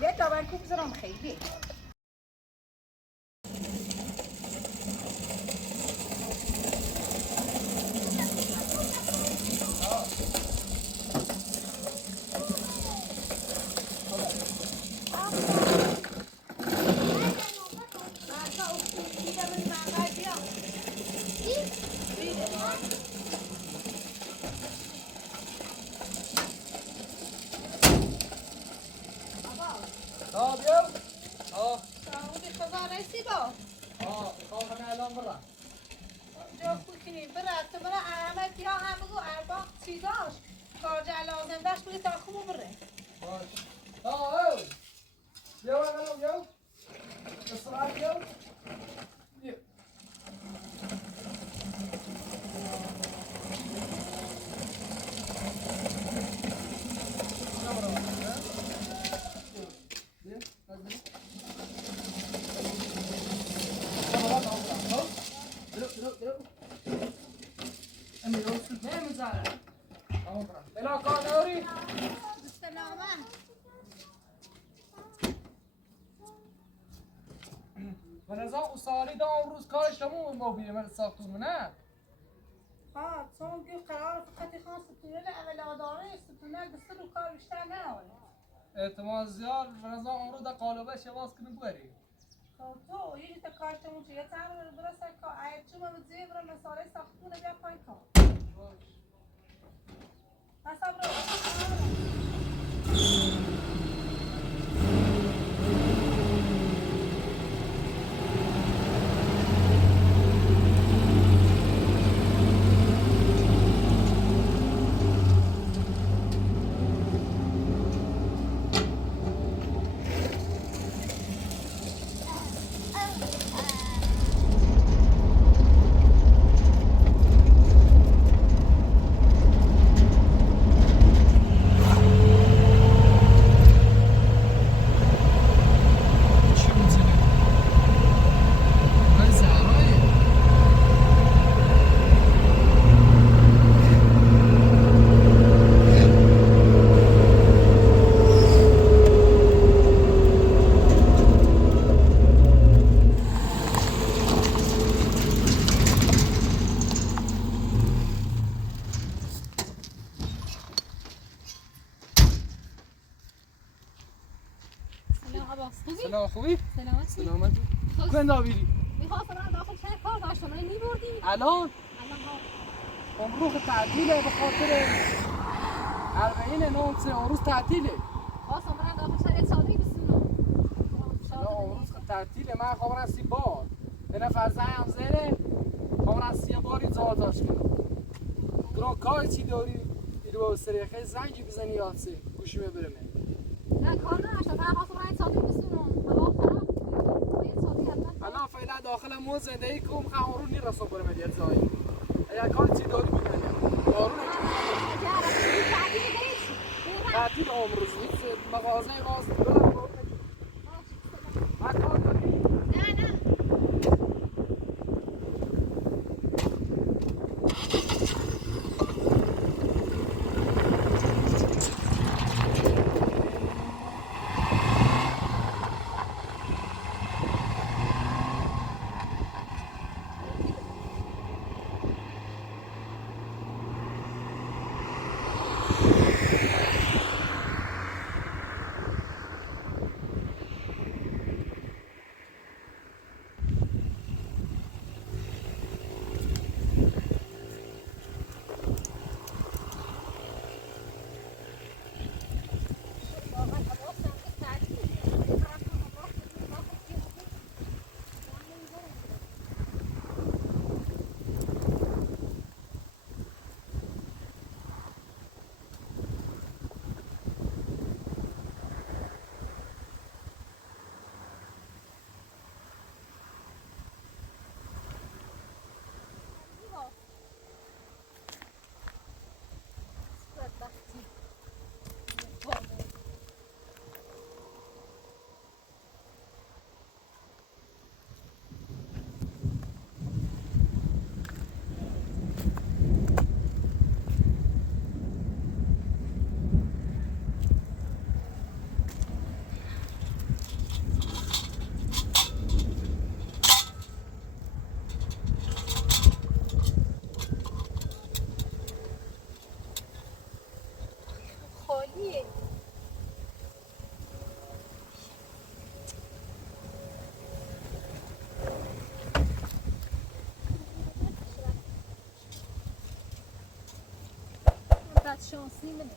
ليه طبعا كوب زرام خيلي ونظام اصالی دا امروز کارش تموم ما بیه من ساختمون نه ها چون که قرار فقط خاص ستونه اول آداره ستونه دست رو کار بیشتر نهاره اعتماد زیاد ونظام امروز دا قالبه شواز کنیم بری خب تو یه تا کارش تموم چه یه تعمل درسته که اگه چون من زیه برم مساله ساختمون بیا پای کار حساب رو سلام خوبی؟ سلامتی کن داویری میخواستم من داخل شهر کار داشتم من میبردی الان ها امروز تعطیله به خاطر 40 9 امروز تعطیله خواستم من داخل شهر صادری بسونم امروز تعطیله من خبر هستی بار به نفر زنم زره خبر هستی باری زاداش کنم گرا کار چی داری ایرو سریخه زنگی بزنی یادسه گوشی ببرمه نه کار نداشتم من خواستم من صادری بسونم هوا خراب الان فعلا داخل مو زندگی کم خمرو نیرسو برم دیت زایی اگر کار چی داری بکنی دارو تعطیل امروز نیست مغازه باز برم کار داری؟ نه نه شانسی منه.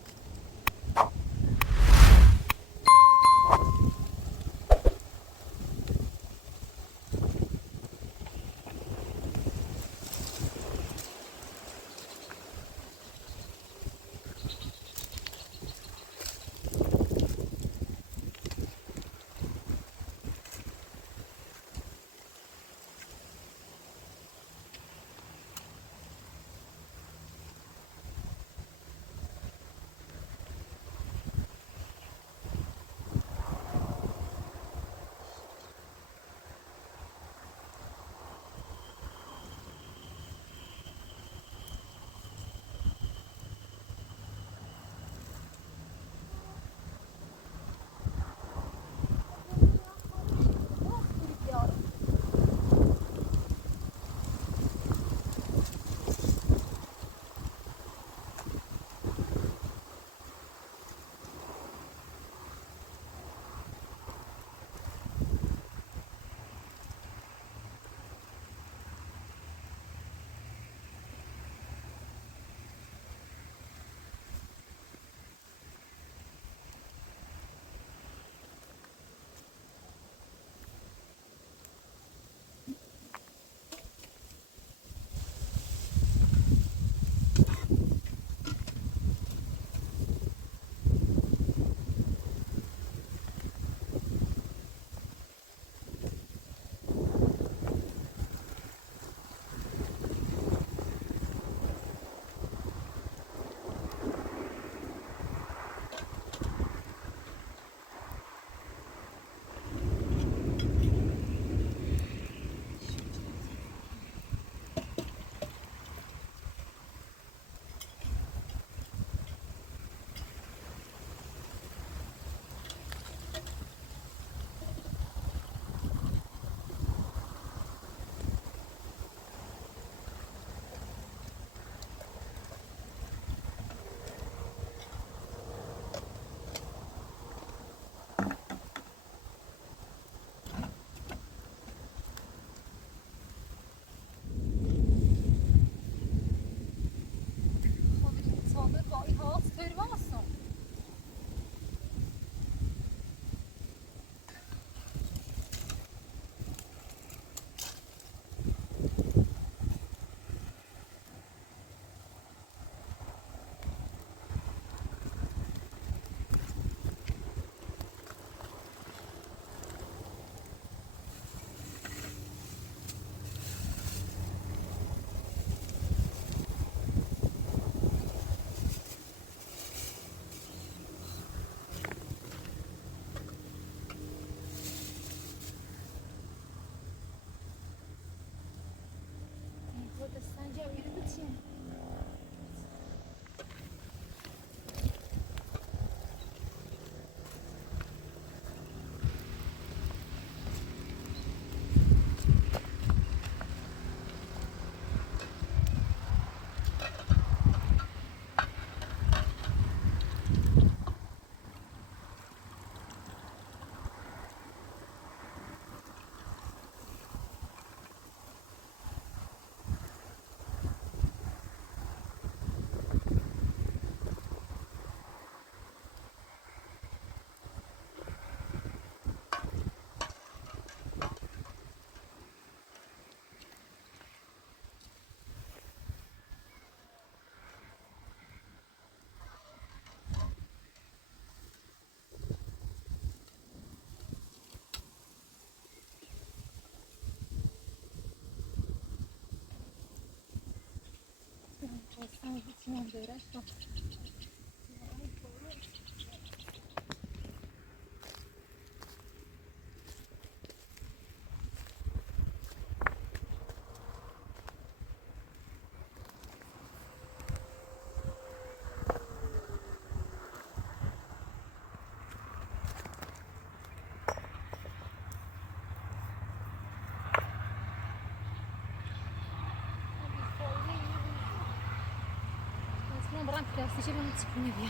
برام پلاستیکی رو می‌تونی بیا.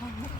تمام.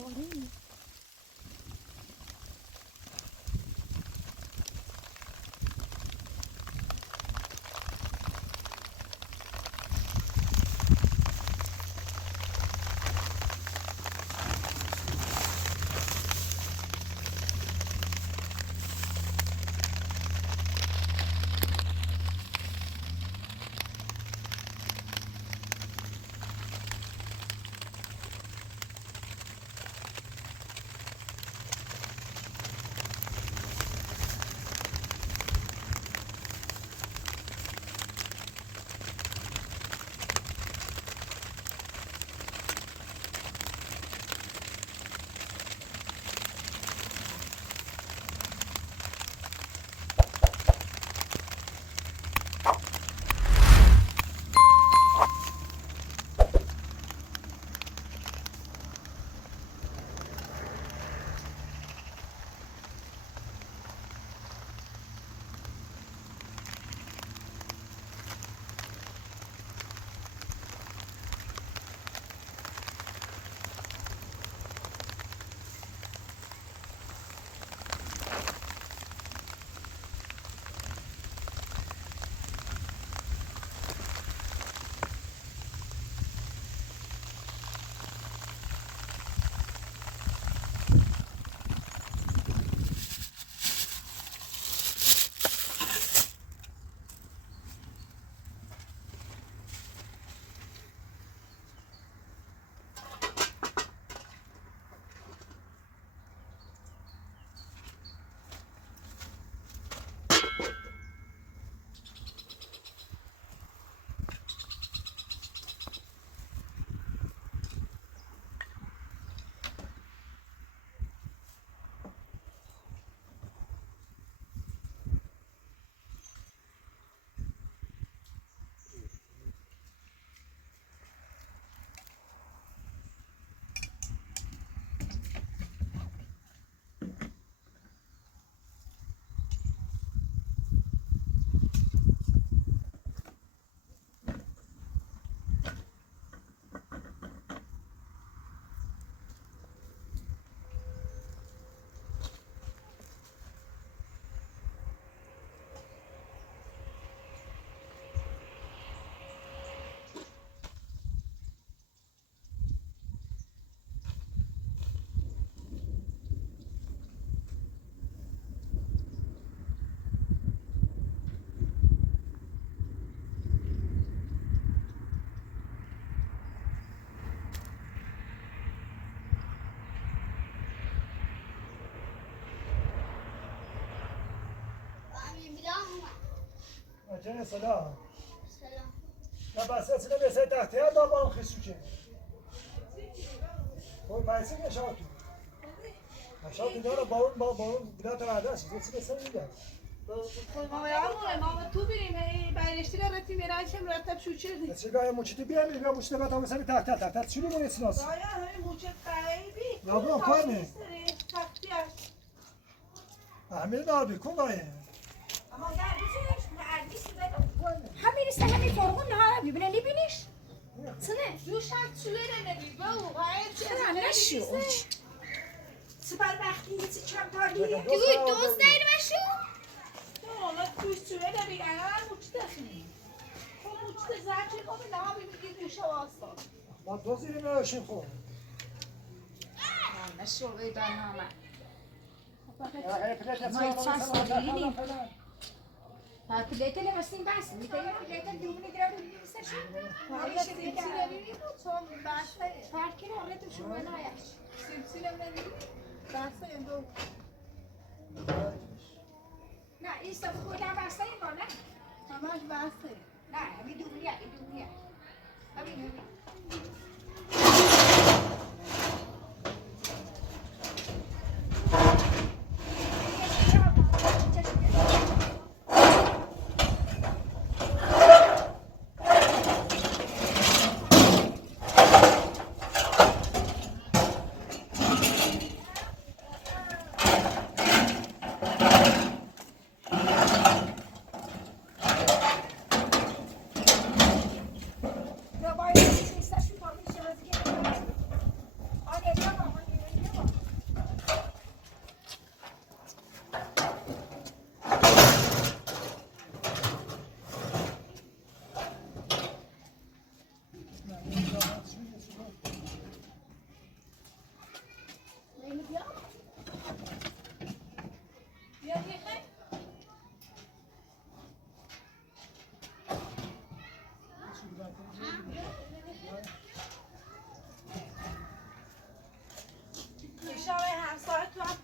باری. جان سلام نه بس اصلا به سه تحتی هم با هم خیسو که خب پایسی که شاکی شاکی داره با اون بلات رعده هست زیسی به سر میگه ما تو بریم برشتی رو رتی میرایش مرتب شو چردی چه گاهی موچیتی بیام میگم موچیتی بعد هم سر تحت چی میگه سیناس آیا همین موچت قریبی نه با کارنه تختی است همین دادی کن گاهی اما گردیش مردیسی بدم همین است همین فرقون نه ببینه نبینیش سنه جو شرط شوره نبی بو غیر چرا نشو سپر وقتی هیچی کم تالی دوی دوز دیر بشو حالا توش شوره نبی اگر موچت اخنی خب موچت زرچه کنه نه ببینی دوشه واسا ما دو زیری میراشیم خب نشو بیدان همه ها پلیتل مستیم بس میتونیم پلیتل دوباره درام میسازیم حالا سیمسی نبینی چون بسته پارکی رو آمده تو شما نایش سیمسی نبینی بسته این دو نه این سب خودم بسته این با نه همش بسته نه همین دوباره همین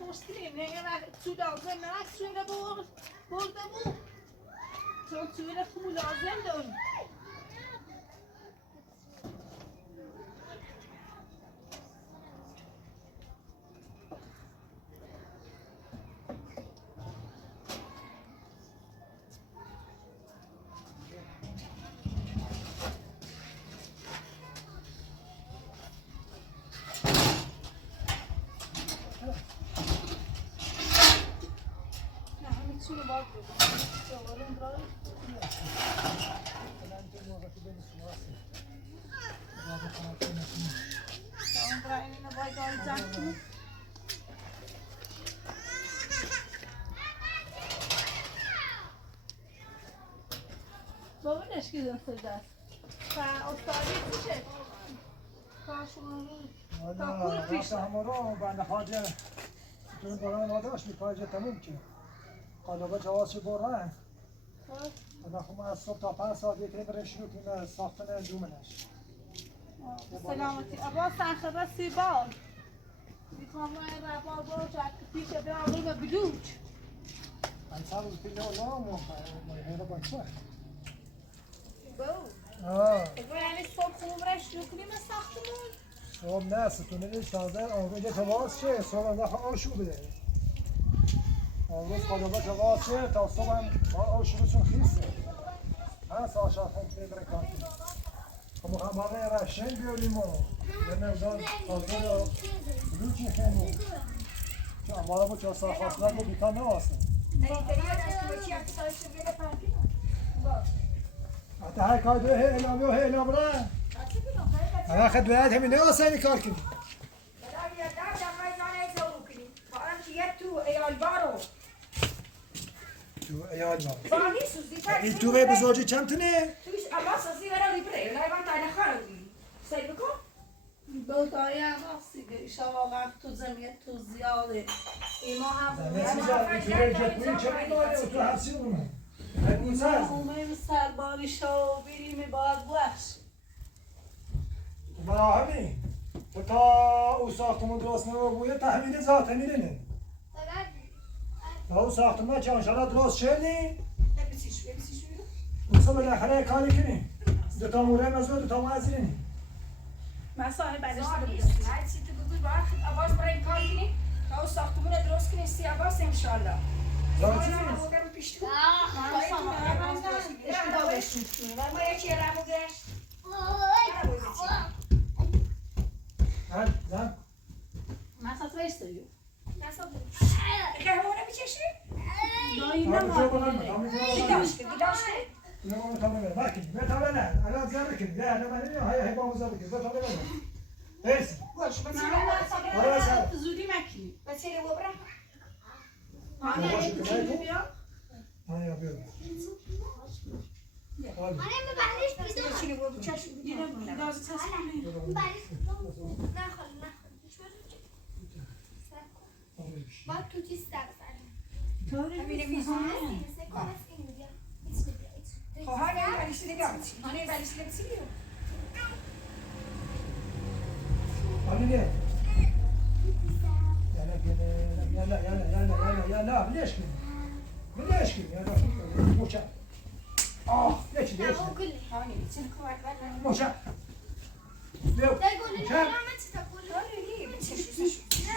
پستیم نه تو لازم نه سویل برده بود چون سویل خوب لازم داریم بابا نشکیدن سرده استادی چیشه؟ کاشون تا کور پیش همارو بنده خواجه تو برای ما داشت میکاجه تموم که قالبا جوازش برن انا خب از صبح تا 5 ساعت یکی برای شروع کنه ساختن دومنش سلامتی ابا سنخبه سیبال میخوام ربال برو جد پیش به آقای و بلوچ من سر روز پیله الله مهره بچه بو آه اگه یعنی صبح خوب برای شروع کنیم از ساختمون صبح نه ستونه نیست تازه آمروز یه تواز شه صبح هم دخواه آشو بده آمروز قالبا تواز شه تا صبح هم آشو بچون خیسته هست آشار خون کنیم برای کار کنیم خب هم باقی رشن بیاریم و یه مقدار تازه رو بلوچی خیمون که امارا با چه ساخت رو بیتا نواسته حتی هر کار دوه اعلامی و اعلام را اما خد باید همین نواسته این کار کنیم تو ایال بارو این توه بزرگی چند تونه؟ بودایی هم آسیگه ایشا واقعا تو زمین تو زیاده ایما هم تو حبسی اونه اومه سرباری شو بریم باید بوش برا همین تو تا او ساختمون درست نبویه تحویل ذاته میرینه تا او ساختمون که انشاءالله درست شدی اوسا بالاخره کاری کنی دوتا موره مزود دوتا معذرینی من صاحب بلشته زن من ساعت بایسته یو دایی من نمار زودی مکی Bak kötü istersen.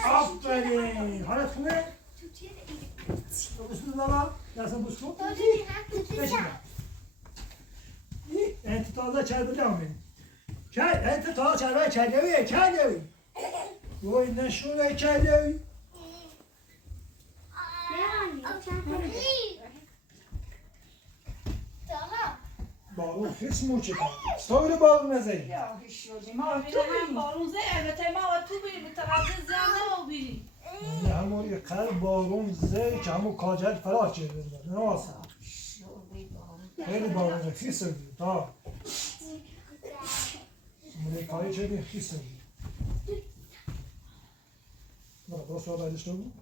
آفرین حالت خوبه؟ بسم الله دستم بوس کن بشین انت تازه چای بدم چای انت تازه چای چای وای نشونه چای بارون خیس موچه ستاره بارون نزدی هم بارون زی البته ما و تو بریم متوجه زیاد نمو نه همون یک قلب بارون زی که همون کاجل فرار کرده نه واسه خیلی بارون خیس بود تا ملکایی چه خیس بود برا صحبتش تو بود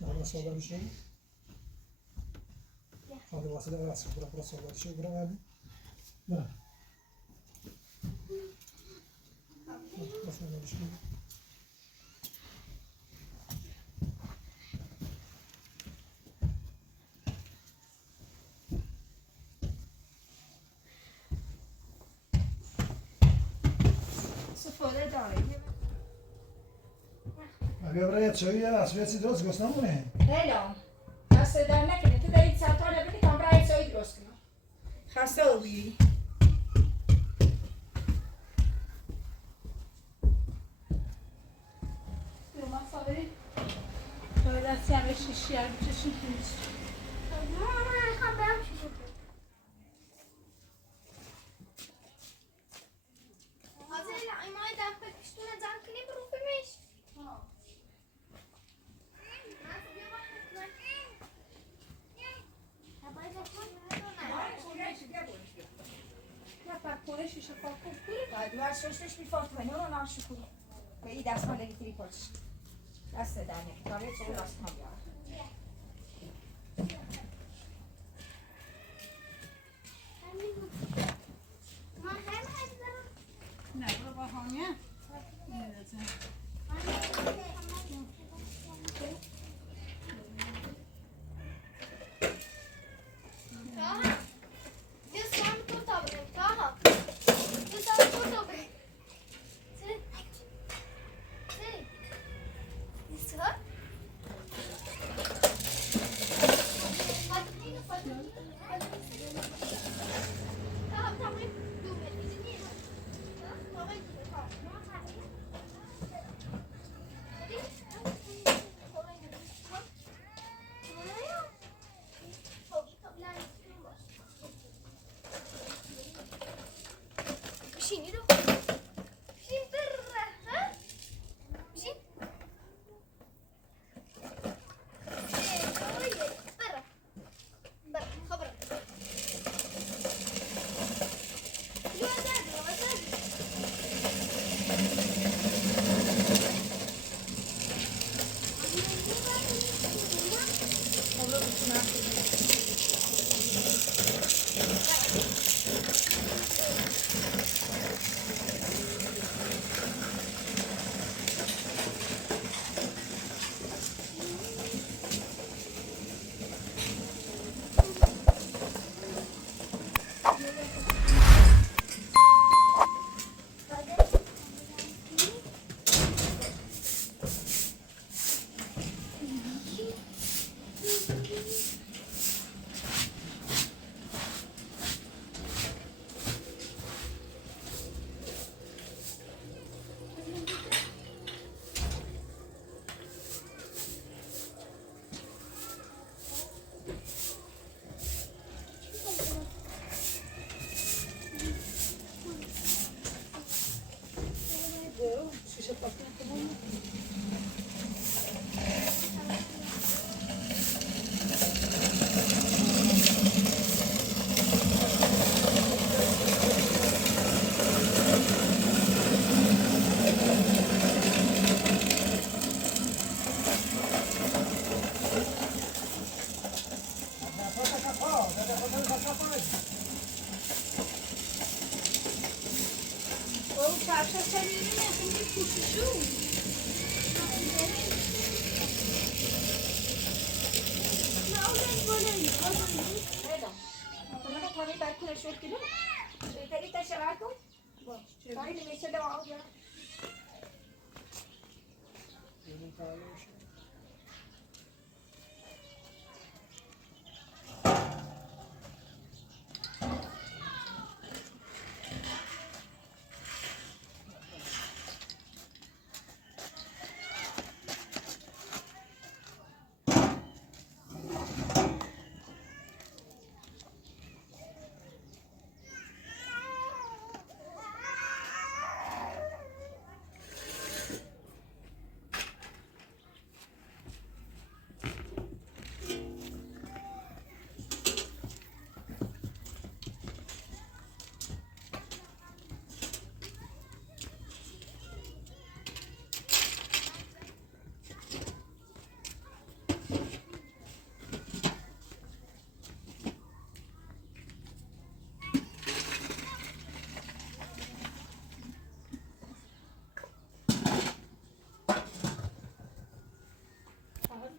برا صحبتش تو بود خاله واسه ده راست برا صحبتش تو برا برا صحبتش تو ببره چایی از چی درست گست نمونه هلا دست در نکنه تو دارید سلطانه بگی تا برای چایی درست کنم خسته و بیری Uma favorita. Vai dar assim a ver xixi, a ver xixi. Para شیشه پاک کنی. باید ورش شش میفرد کنی اون ناشکری به این دست مال دیگری پاچش دست در نکنه کاری چون راست هم بیار نه برو با هانیه. شیشه پاک کنی. اون چرشه سریعی نکنی کوچیشو. هلا. تو کاری برکن شد کدوم؟ بهتری تشرف کن. کاری نمیشه دوا بیار.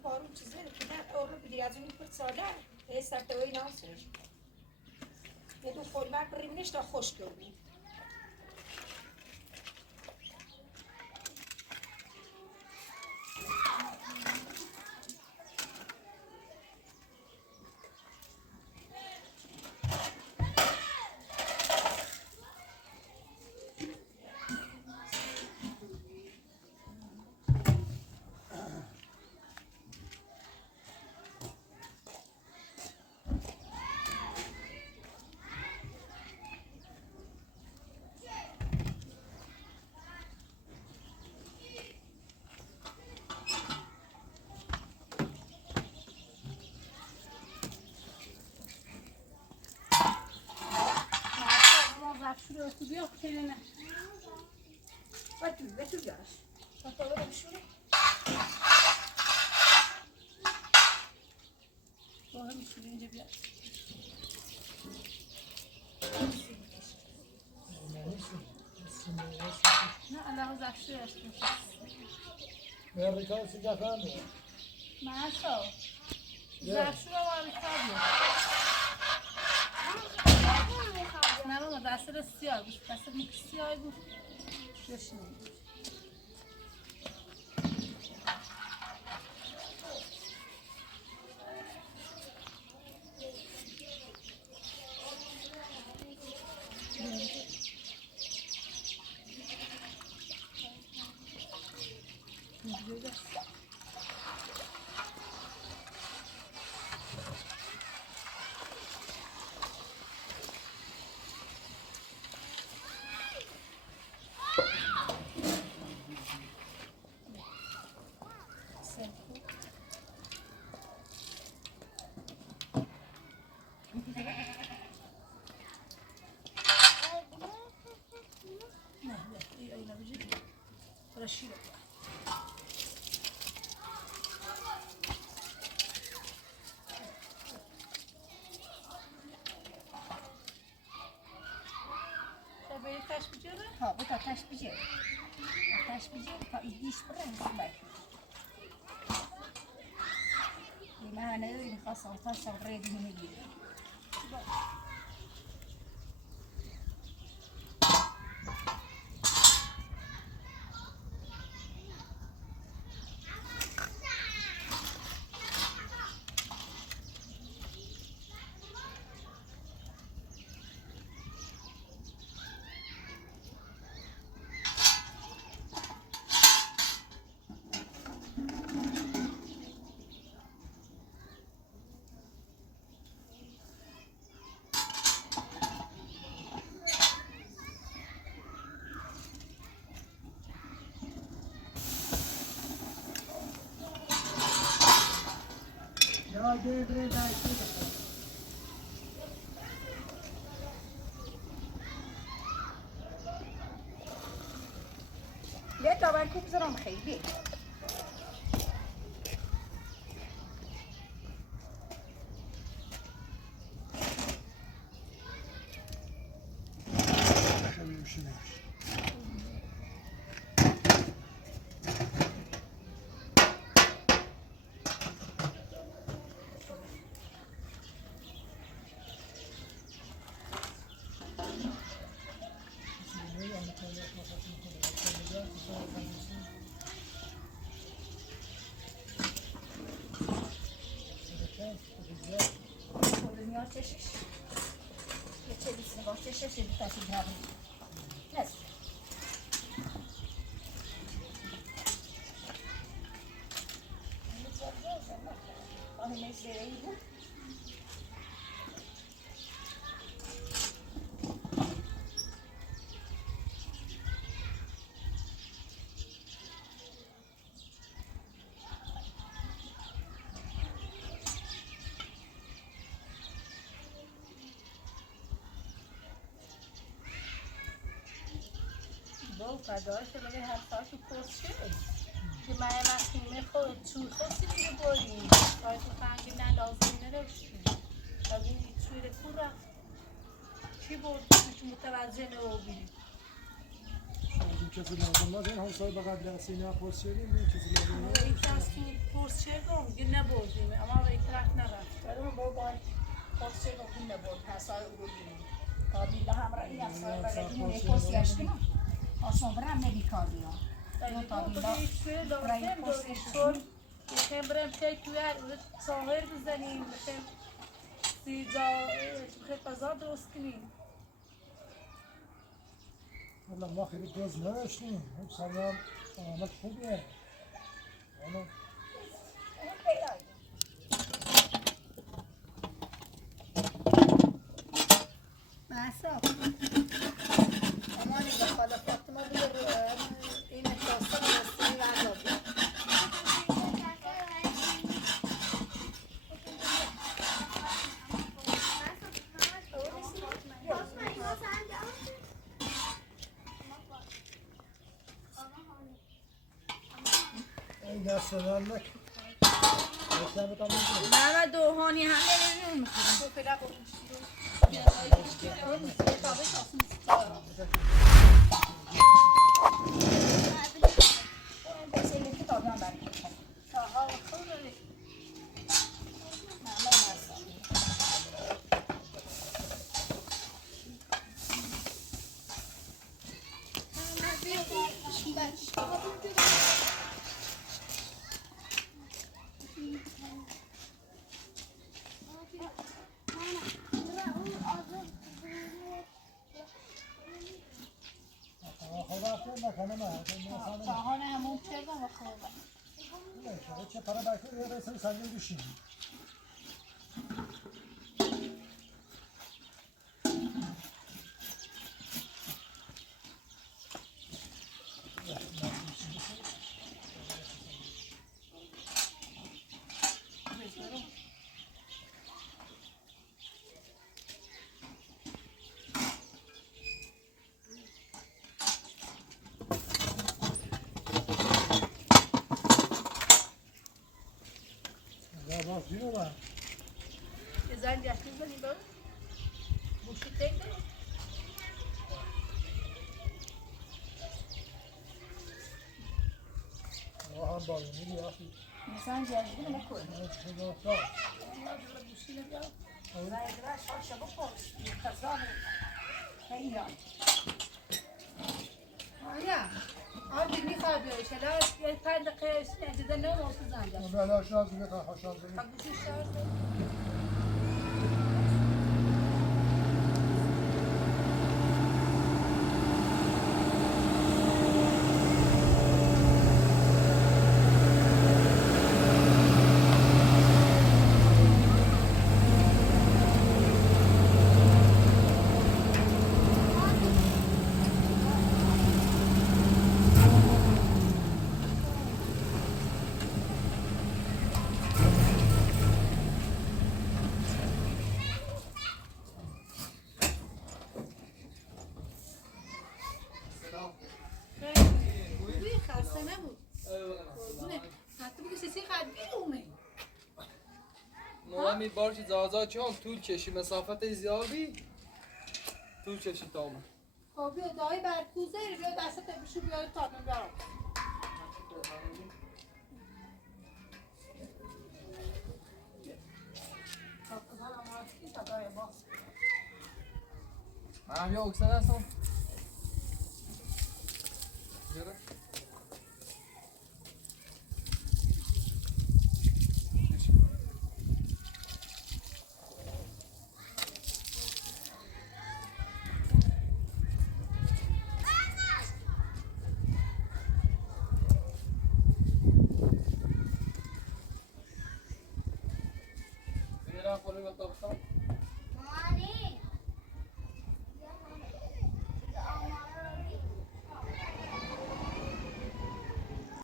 بارون چیزی رو که نه اول بدی از اونی پر ساده هست تایی ناسوش یه دو فولبر بریمونش تا خوش کنی نه علاوه زفشو هستیم امریکا سی جفنده محسا زفشو رو امریکا بیاد نه بابا دستر سیاه بود دستر سیاه بود شش نمید شیره برای تش بجاره؟ ها با تش بجاره تش بجاره تا ایدیش بره باید یه معنی این خواستم تا صبره دیگه میگیره لا طبعا كوب زرع مخيبين شش تاشي هذا بس أنا مزيد فداش بگه هر سال تو پست شد که من مسئوله خود توی خواستی دیگه بریم باید تو فهمی نه لازم نداشتیم لازم توی رکور رفت چی بود که متوجه نو بیدیم این کسی لازم نازه این همسای بقدر رسینا پست شدیم این کسی لازم نازه این کس تو پست شدم میگه نبردیم اما به اکرات نرفت ولی با باید پست شدم که نبرد حسای او رو بینیم کابیلا همراه این حسای بقدیم پست گشتیم آسان برم ندیکاری ها دو تا بیلا برای پستشون بخیم برم پی تویر ساهر بزنیم بخیم سیجا بخیم پزا درست کنیم والله ما خیلی گز نداشتیم هم سالم آمد خوبیه محسا امانی بخوالا فاطمه بگر این کاسه برسونی بردار این دست من نکن داشتم بتام میکنم نه دوهانی همه رو میخورم تو فعلا برو. سیلی کتاب هم بریم. آها خوبه خدا افتاد نکنه من آهان همون کردم و خوبه چه پرا بکر یه رسم سنگین دوشیم باز بینو من یه زن جشن بزنیم برو بوشی تک دارم هم باید میدی آخی مثلا جلبی نکن. بوشی نگاه زایدراش خوش بکن. کذاب. خیلی. آیا آدی میخواد بیایش الان یه 5 دقیقه اجازه نموسه زنجان من بلا شاز دیگه تا خوشحال کنیم خب بوشی شارژ خیلی خسته نبود قربونه حتی بگو سیسی قدی اومه نومی بارش زازا چون طول کشی مسافت زیادی طول کشی تا اومد خب بیا دایی برکوزه بیا دستت بشو بیای تانم برام من هم یه اکسن هستم بیاره بیاره خالی با تافتم